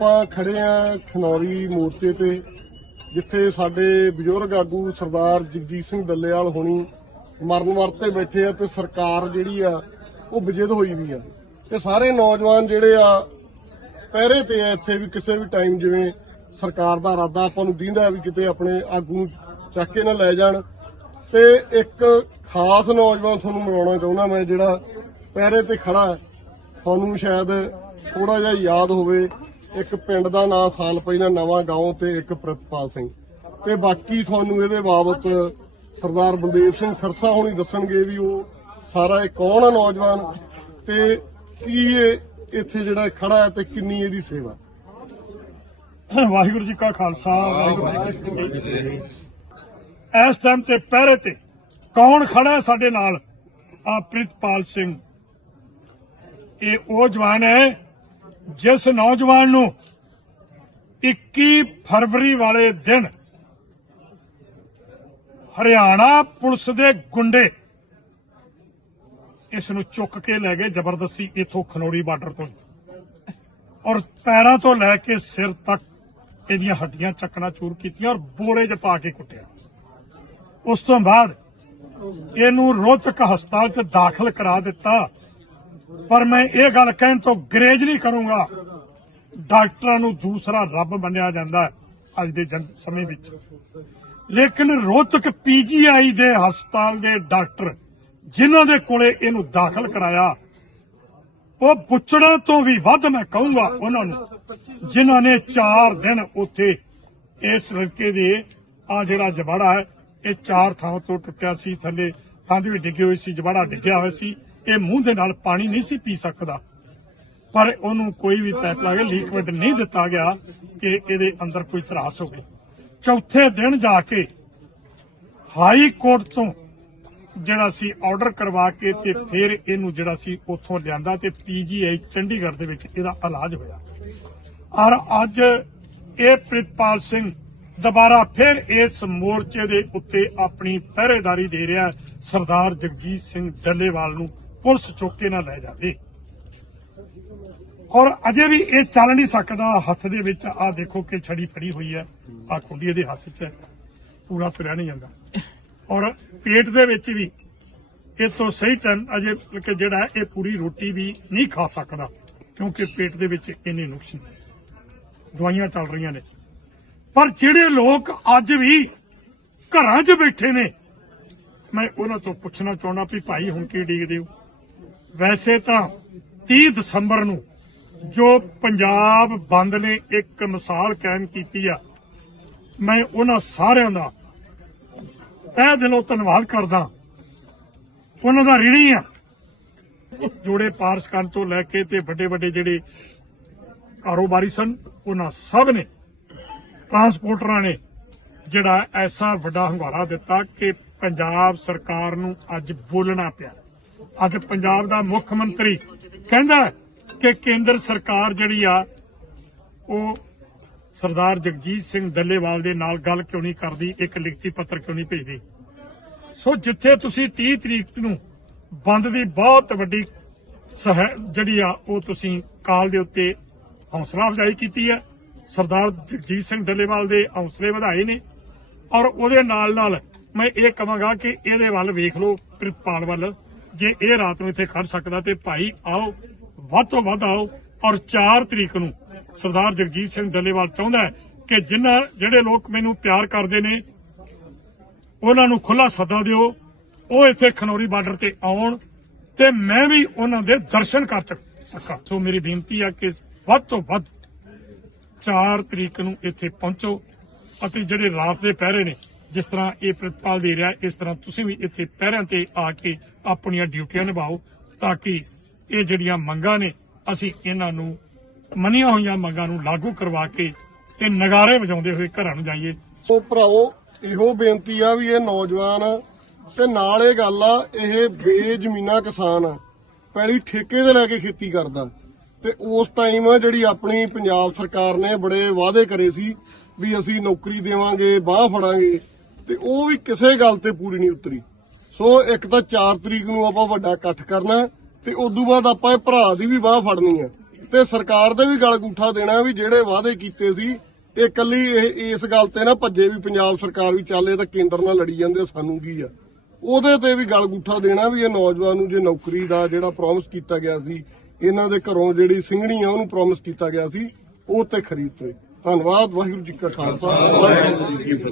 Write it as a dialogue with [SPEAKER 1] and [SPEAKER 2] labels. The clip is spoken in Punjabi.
[SPEAKER 1] ਆਪਾਂ ਖੜੇ ਆ ਖਨੌਰੀ ਮੋਰਚੇ ਤੇ, ਜਿੱਥੇ ਸਾਡੇ ਬਜ਼ੁਰਗ ਆਗੂ ਸਰਦਾਰ ਜਗਜੀਤ ਸਿੰਘ ਦੱਲੇਵਾਲ ਹੋਣੀ ਮਰਨ ਵਰਤੇ ਬੈਠੇ ਆ ਤੇ ਸਰਕਾਰ ਜਿਹੜੀ ਆ, ਉਹ ਵਿਜੇਦ ਹੋਈ ਵੀ ਆ। ਤੇ ਸਾਰੇ ਨੌਜਵਾਨ ਜਿਹੜੇ ਆ, ਪਹਿਰੇ ਤੇ ਆ ਇੱਥੇ ਵੀ ਕਿਸੇ ਵੀ ਟਾਈਮ ਜਿਵੇਂ ਸਰਕਾਰ ਦਾ ਇਰਾਦਾ ਆਪਾਂ ਨੂੰ ਦਿੰਦਾ ਵੀ ਕਿਤੇ ਆਪਣੇ ਆਗੂ ਚੱਕ ਕੇ ਨਾ ਲੈ ਜਾਣ। ਤੇ ਇੱਕ ਖਾਸ ਨੌਜਵਾਨ ਤੁਹਾਨੂੰ ਮਿਲਾਉਣਾ ਚਾਹੁੰਦਾ ਮੈਂ, ਜਿਹੜਾ ਪਹਿਰੇ ਤੇ ਖੜਾ ਤੁਹਾਨੂੰ ਸ਼ਾਇਦ ਥੋੜਾ ਜਿਹਾ ਯਾਦ ਹੋਵੇ। ਇੱਕ ਪਿੰਡ ਦਾ ਨਾਂ ਸਾਲ ਪਹਿਲਾਂ ਨਵਾਂ ਗਾਉਂ ਤੇ ਇੱਕ ਪ੍ਰਿਤਪਾਲ ਸਿੰਘ। ਤੇ ਬਾਕੀ ਤੁਹਾਨੂੰ ਇਹਦੇ ਬਾਬਤ ਸਰਦਾਰ ਬਲਦੇਵ ਸਿੰਘ ਸਰਸਾ ਹੋਣੀ ਦੱਸਣਗੇ ਵੀ ਉਹ ਸਾਰਾ ਇਹ ਕੌਣ ਆ ਨੌਜਵਾਨ ਤੇ ਕੀ ਇਹ ਇੱਥੇ ਜਿਹੜਾ ਖੜਾ ਹੈ ਤੇ ਕਿੰਨੀ ਇਹਦੀ ਸੇਵਾ।
[SPEAKER 2] ਵਾਹਿਗੁਰੂ ਜੀ ਕਾ ਖਾਲਸਾ ਇਸ ਟਾਈਮ ਤੇ ਪਹਿਰੇ ਤੇ ਕੌਣ ਖੜਾ ਹੈ ਸਾਡੇ ਨਾਲ? ਆ ਪ੍ਰਿਤਪਾਲ ਸਿੰਘ। ਇਹ ਉਹ ਜਵਾਨ ਹੈ ਜਿਸ ਨੌਜਵਾਨ ਨੂੰ 21 ਫਰਵਰੀ ਵਾਲੇ ਦਿਨ ਹਰਿਆਣਾ ਪੁਲਿਸ ਦੇ ਗੁੰਡੇ ਇਸ ਨੂੰ ਚੁੱਕ ਕੇ ਲੈ ਗਏ ਜ਼ਬਰਦਸਤੀ ਇਥੋਂ ਖਨੌਰੀ ਬਾਰਡਰ ਤੋਂ। ਔਰ ਪੈਰਾਂ ਤੋਂ ਲੈ ਕੇ ਸਿਰ ਤੱਕ ਇਹਦੀਆਂ ਹੱਡੀਆਂ ਚੱਕਣਾ ਚੂਰ ਕੀਤੀਆਂ ਔਰ ਬੋਰੇ 'ਚ ਪਾ ਕੇ ਕੁੱਟਿਆ। ਉਸ ਤੋਂ ਬਾਅਦ ਇਹਨੂੰ ਰੋਹਤਕ ਹਸਪਤਾਲ 'ਚ ਦਾਖਲ ਕਰਾ ਦਿੱਤਾ। ਪਰ ਮੈਂ ਇਹ ਗੱਲ ਕਹਿਣ ਤੋਂ ਗਰੇਜ ਨਹੀਂ ਕਰੂੰਗਾ। ਡਾਕਟਰਾਂ ਨੂੰ ਦੂਸਰਾ ਰੱਬ ਮੰਨਿਆ ਜਾਂਦਾ ਹੈ ਅੱਜ ਦੇ ਜਨ- ਸਮੇਂ ਵਿੱਚ। ਲੇਕਿਨ ਰੋਹਤਕ ਪੀਜੀਆਈ ਦੇ ਹਸਪਤਾਲ ਦੇ ਡਾਕਟਰ ਜਿਨ੍ਹਾਂ ਦੇ ਕੋਲੇ ਇਹਨੂੰ ਦਾਖਲ ਕਰਾਇਆ, ਉਹ ਪੁੱਛੜਾਂ ਤੋਂ ਵੀ ਵੱਧ ਮੈਂ ਕਹੂੰਗਾ ਉਹਨਾਂ ਨੂੰ, ਜਿਨ੍ਹਾਂ ਨੇ 4 ਦਿਨ ਉੱਥੇ ਇਸ ਲੜਕੇ ਦੇ, ਆ ਜਿਹੜਾ ਜਬਾੜਾ ਹੈ, ਇਹ ਚਾਰ ਥਾਵਾਂ ਤੋਂ ਟੁੱਟਿਆ ਸੀ, ਥੱਲੇ ਕੰਧ ਵੀ ਡਿੱਗੀ ਹੋਈ ਸੀ ਜਬਾੜਾ ਡਿੱਗਿਆ ਹੋਇਆ ਸੀ। ਇਹ ਮੂੰਹ ਦੇ ਨਾਲ ਪਾਣੀ ਨਹੀਂ ਸੀ ਪੀ ਸਕਦਾ। ਪਰ ਉਹਨੂੰ ਕੋਈ ਵੀ ਪੈਪ ਲਾ ਕੇ ਲੀਕਵਿਡ ਨਹੀਂ ਦਿੱਤਾ ਗਿਆ ਕਿ ਇਹਦੇ ਅੰਦਰ ਕੋਈ ਤਰਾਸ ਹੋਵੇ। ਚੌਥੇ ਦਿਨ ਜਾ ਕੇ ਹਾਈ ਕੋਰਟ ਤੋਂ ਜਿਹੜਾ ਸੀ ਆਰਡਰ ਕਰਵਾ ਕੇ ਤੇ ਫਿਰ ਇਹਨੂੰ ਜਿਹੜਾ ਸੀ ਉੱਥੋਂ ਲਿਆਂਦਾ ਤੇ ਪੀਜੀਆਈ ਚੰਡੀਗੜ੍ਹ ਦੇ ਵਿੱਚ ਇਹਦਾ ਇਲਾਜ ਹੋਇਆ। ਔਰ ਅੱਜ ਇਹ ਪ੍ਰਿਤਪਾਲ ਸਿੰਘ ਦੁਬਾਰਾ ਫਿਰ ਇਸ ਮੋਰਚੇ ਦੇ ਉੱਤੇ ਆਪਣੀ ਪਹਿਰੇਦਾਰੀ ਦੇ ਰਿਹਾ ਸਰਦਾਰ ਜਗਜੀਤ ਸਿੰਘ ਡੱਲੇਵਾਲ ਨੂੰ ਪੁਲਿਸ ਚੁੱਕ ਕੇ ਨਾ ਲੈ ਜਾਵੇ। ਔਰ ਅਜੇ ਵੀ ਇਹ ਚੱਲ ਨਹੀਂ ਸਕਦਾ, ਹੱਥ ਦੇ ਵਿੱਚ ਆ ਦੇਖੋ ਕਿ ਛੜੀ ਫੜੀ ਹੋਈ ਹੈ। ਆ ਕੁੰਡੀ ਇਹਦੇ ਹੱਥ 'ਚ ਹੈ। ਪੂਰਾ ਤੁਰਿਆ ਨਹੀਂ ਜਾਂਦਾ। ਔਰ ਪੇਟ ਦੇ ਵਿੱਚ ਵੀ ਇਹ ਤੋਂ ਸਹੀ ਟਾਈਮ ਅਜੇ ਕਿ ਜਿਹੜਾ ਇਹ ਪੂਰੀ ਰੋਟੀ ਵੀ ਨਹੀਂ ਖਾ ਸਕਦਾ, ਕਿਉਂਕਿ ਪੇਟ ਦੇ ਵਿੱਚ ਇੰਨੇ ਨੁਕਸ ਨੇ। ਦਵਾਈਆਂ ਚੱਲ ਰਹੀਆਂ ਨੇ। ਪਰ ਜਿਹੜੇ ਲੋਕ ਅੱਜ ਵੀ ਘਰਾਂ 'ਚ ਬੈਠੇ ਨੇ, ਮੈਂ ਉਹਨਾਂ ਤੋਂ ਪੁੱਛਣਾ ਚਾਹੁੰਦਾ ਵੀ ਭਾਈ ਹੁਣ ਕੀ ਡੀਕਦੇ ਹੋ? ਵੈਸੇ ਤਾਂ 30 ਦਸੰਬਰ ਨੂੰ ਜੋ ਪੰਜਾਬ ਬੰਦ ਨੇ ਇੱਕ ਮਿਸਾਲ ਕਾਇਮ ਕੀਤੀ ਆ, ਮੈਂ ਉਹਨਾਂ ਸਾਰਿਆਂ ਦਾ ਤਹਿ ਦਿਲੋਂ ਧੰਨਵਾਦ ਕਰਦਾ ਉਹਨਾਂ ਦਾ ਰਿਣੀ ਆ। ਜੋੜੇ ਪਾਰਸ ਕਰਨ ਤੋਂ ਲੈ ਕੇ ਤੇ ਵੱਡੇ ਵੱਡੇ ਜਿਹੜੇ ਕਾਰੋਬਾਰੀ ਸਨ, ਉਹਨਾਂ ਸਭ ਨੇ ਟਰਾਂਸਪੋਰਟਰਾਂ ਨੇ ਜਿਹੜਾ ਐਸਾ ਵੱਡਾ ਹੰਗਾਰਾ ਦਿੱਤਾ ਕਿ ਪੰਜਾਬ ਸਰਕਾਰ ਨੂੰ ਅੱਜ ਬੋਲਣਾ ਪਿਆ। ਅੱਜ ਪੰਜਾਬ ਦਾ ਮੁੱਖ ਮੰਤਰੀ ਕਹਿੰਦਾ ਕਿ ਕੇਂਦਰ ਸਰਕਾਰ ਜਿਹੜੀ ਆ, ਉਹ ਸਰਦਾਰ ਜਗਜੀਤ ਸਿੰਘ ਦੱਲੇਵਾਲ ਦੇ ਨਾਲ ਗੱਲ ਕਿਉਂ ਨਹੀਂ ਕਰਦੀ? ਇੱਕ ਲਿਖਤੀ ਪੱਤਰ ਕਿਉਂ ਨਹੀਂ ਭੇਜਦੀ? ਸੋ ਜਿੱਥੇ ਤੁਸੀਂ 30 ਤਰੀਕ ਨੂੰ ਬੰਦ ਦੀ ਬਹੁਤ ਵੱਡੀ ਸਹ, ਜਿਹੜੀ ਆ, ਉਹ ਤੁਸੀਂ ਕਾਲ ਦੇ ਉੱਤੇ ਹੌਸਲਾ ਅਫਜ਼ਾਈ ਕੀਤੀ ਹੈ। ਸਰਦਾਰ ਜਗਜੀਤ ਸਿੰਘ ਡੱਲੇਵਾਲ ਦੇ ਹੌਸਲੇ ਵਧਾਏ ਨੇ। ਔਰ ਉਹਦੇ ਨਾਲ ਨਾਲ ਮੈਂ ਇਹ ਕਹਾਂਗਾ ਕਿ ਇਹਦੇ ਵੱਲ ਵੇਖ ਲਓ, ਪ੍ਰਿਤਪਾਲ ਵੱਲ। ਜੇ ਇਹ ਰਾਤ ਨੂੰ ਇੱਥੇ ਖੜ ਸਕਦਾ ਤੇ ਭਾਈ ਆਓ, ਵੱਧ ਤੋਂ ਵੱਧ ਆਓ। ਔਰ 4 ਤਰੀਕ ਨੂੰ ਸਰਦਾਰ ਜਗਜੀਤ ਸਿੰਘ ਡੱਲੇਵਾਲ ਚਾਹੁੰਦਾ ਹੈ ਕਿ ਜਿਨ੍ਹਾਂ ਜਿਹੜੇ ਲੋਕ ਮੈਨੂੰ ਪਿਆਰ ਕਰਦੇ ਨੇ, ਉਹਨਾਂ ਨੂੰ ਖੁੱਲਾ ਸੱਦਾ ਦਿਓ। ਉਹ ਇੱਥੇ ਖਨੌਰੀ ਬਾਰਡਰ ਤੇ ਆਉਣ ਤੇ ਮੈਂ ਵੀ ਉਹਨਾਂ ਦੇ ਦਰਸ਼ਨ ਕਰ ਸਕਾਂ। ਸੋ ਮੇਰੀ ਬੇਨਤੀ ਆ ਕਿ ਵੱਧ ਤੋਂ ਵੱਧ 4 ਤਰੀਕ ਨੂੰ ਇੱਥੇ ਪਹੁੰਚੋ ਅਤੇ ਜਿਹੜੇ ਰਾਤ ਦੇ ਪਹਿਰੇ ਨੇ ਜਿਸ ਤਰ੍ਹਾਂ ਇਹ ਪ੍ਰਤਪਾਲ ਦੇ ਰਿਹਾ ਇਸ ਤਰ੍ਹਾਂ ਤੁਸੀਂ ਵੀ ਇੱਥੇ ਪਹਿਰਿਆਂ ਤੇ ਆ ਕੇ ਆਪਣੀਆਂ ਡਿਊਟੀਆਂ ਨਿਭਾਓ ਤਾਂ ਕਿ ਇਹ ਜਿਹੜੀਆਂ ਮੰਗਾਂ ਨੇ, ਅਸੀਂ ਇਹਨਾਂ ਨੂੰ ਮੰਨੀਆਂ ਹੋਈਆਂ ਮੰਗਾਂ ਨੂੰ ਲਾਗੂ ਕਰਵਾ ਕੇ ਤੇ ਨਗਾਰੇ ਵਜਾਉਂਦੇ ਹੋਏ ਘਰਾਂ ਨੂੰ ਜਾਈਏ।
[SPEAKER 1] ਸੋ ਭਰਾਵੋ, ਇਹੋ ਬੇਨਤੀ ਆ ਵੀ ਇਹ ਨੌਜਵਾਨ ਤੇ ਨਾਲ ਇਹ ਗੱਲ ਆ, ਇਹ ਬੇਜ਼ਮੀਨਾ ਕਿਸਾਨ ਆ, ਪਹਿਲੀ ਠੇਕੇ ਤੇ ਲੈ ਕੇ ਖੇਤੀ ਕਰਦਾ। ਤੇ ਉਸ ਟਾਈਮ ਜਿਹੜੀ ਆਪਣੀ ਪੰਜਾਬ ਸਰਕਾਰ ਨੇ ਬੜੇ ਵਾਅਦੇ ਕਰੇ ਸੀ ਵੀ ਅਸੀਂ ਨੌਕਰੀ ਦੇਵਾਂਗੇ, ਬਾਹ ਫੜਾਂਗੇ। ਤੇ ਉਹ ਵੀ ਕਿਸੇ ਗੱਲ ਤੇ ਪੂਰੀ ਨਹੀਂ ਉਤਰੀ। ਸੋ ਇੱਕ ਤਾਂ 4 ਤਰੀਕ ਨੂੰ ਆਪਾਂ ਵੱਡਾ ਇਕੱਠ ਕਰਨਾ ਤੇ ਉਸ ਤੋਂ ਬਾਅਦ ਆਪਾਂ ਇਹ ਭਰਾ ਦੀ ਵੀ ਬਾਹ ਫੜਨੀ ਆ ਤੇ ਸਰਕਾਰ ਦੇ ਵੀ ਗਲ ਗੁੱਠਾ ਦੇਣਾ ਵੀ ਜਿਹੜੇ ਵਾਅਦੇ ਕੀਤੇ ਸੀ, ਇਹ ਕੱਲੀ ਇਸ ਗੱਲ ਤੇ ਨਾ ਭੱਜੇ ਵੀ ਪੰਜਾਬ ਸਰਕਾਰ ਵੀ ਚੱਲੇ ਤਾਂ ਕੇਂਦਰ ਨਾਲ ਲੜੀ ਜਾਂਦੇ ਸਾਨੂੰ ਕੀ ਆ। ਉਹਦੇ ਤੇ ਵੀ ਗਲ ਗੁੱਠਾ ਦੇਣਾ ਵੀ ਇਹ ਨੌਜਵਾਨ ਨੂੰ ਜੇ ਨੌਕਰੀ ਦਾ ਜਿਹੜਾ ਪ੍ਰੋਮਿਸ ਕੀਤਾ ਗਿਆ ਸੀ, ਇਹਨਾਂ ਦੇ ਘਰੋਂ ਜਿਹੜੀ ਸਿੰਘਣੀ ਆ ਉਹਨੂੰ ਪ੍ਰੋਮਿਸ ਕੀਤਾ ਗਿਆ ਸੀ, ਉਹ ਤੇ ਖਰੀਦ ਤੋਏ ਧੰਨਵਾਦ, ਵਾਹਿਗੁਰੂ ਜੀ ਕਾ ਖਾਲਸਾ, ਵਾਹਿਗੁਰੂ ਜੀ ਕੀ ਫਤਿਹ।